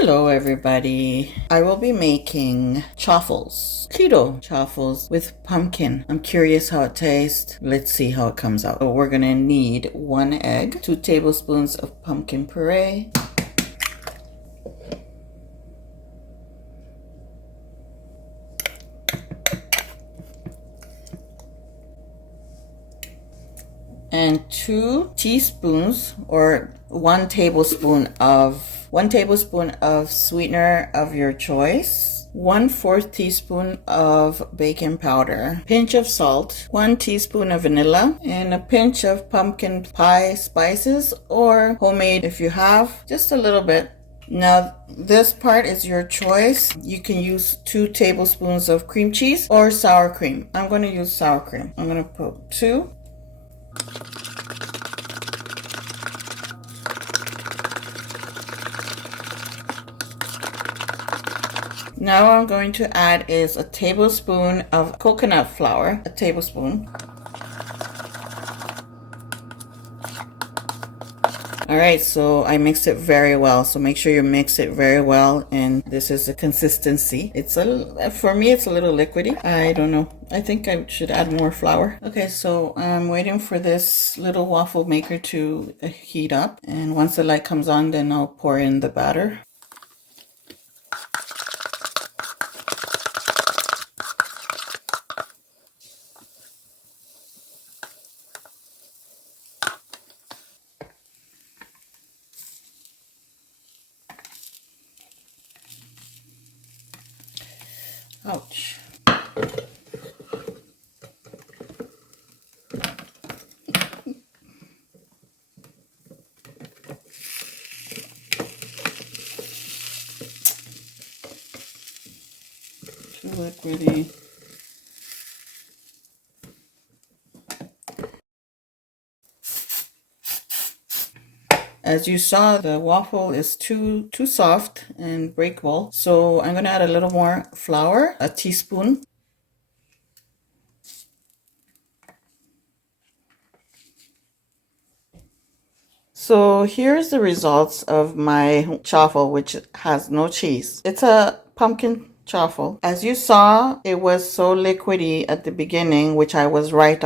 Hello everybody. I will be making chaffles, keto chaffles with pumpkin. I'm curious how it tastes. Let's see how it comes out. So we're gonna need 1 egg, 2 tablespoons of pumpkin puree, and 2 teaspoons or 1 tablespoon of sweetener of your choice, 1/4 teaspoon of baking powder, pinch of salt, 1 teaspoon of vanilla, and a pinch of pumpkin pie spices or homemade if you have, just a little bit. Now this part is your choice. You can use 2 tablespoons of cream cheese or sour cream. I'm going to use sour cream. I'm going to put 2. Now I'm going to add is a tablespoon of coconut flour, a tablespoon. All right, so I mixed it very well. So make sure you mix it very well, and this is the consistency. For me, it's a little liquidy. I don't know. I think I should add more flour. Okay, so I'm waiting for this little waffle maker to heat up, and once the light comes on, then I'll pour in the batter. Ouch. Too liquidy. As you saw, the waffle is too soft and breakable. So I'm gonna add a little more flour, a teaspoon. So here's the results of my chaffle, which has no cheese. It's a pumpkin chaffle. As you saw, it was so liquidy at the beginning, which I was right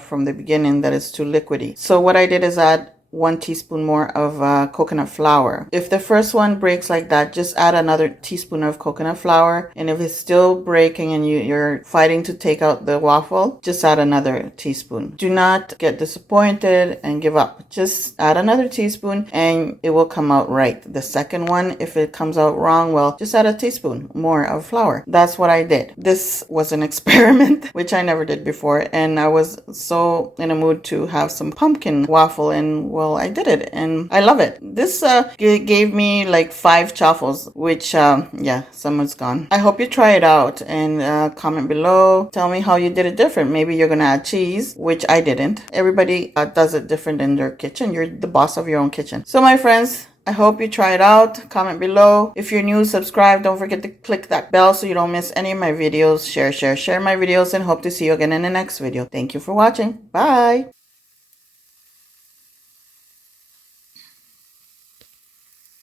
from the beginning that it's too liquidy. So what I did is add 1 teaspoon more of coconut flour. If the first one breaks like that, just add another teaspoon of coconut flour. And if it's still breaking and you're fighting to take out the waffle, just add another teaspoon. Do not get disappointed and give up. Just add another teaspoon and it will come out right. The second one, if it comes out wrong, well, just add a teaspoon more of flour. That's what I did. This was an experiment, which I never did before. And I was so in a mood to have some pumpkin waffle, and well, I did it and I love it. This gave me like 5 chaffles, which yeah, someone's gone. I hope you try it out and comment below. Tell me how you did it different. Maybe you're gonna add cheese, which I didn't. Everybody does it different in their kitchen. You're the boss of your own kitchen. So my friends, I hope you try it out. Comment below. If you're new, subscribe. Don't forget to click that bell so you don't miss any of my videos. Share my videos, and hope to see you again in the next video. Thank you for watching. Bye.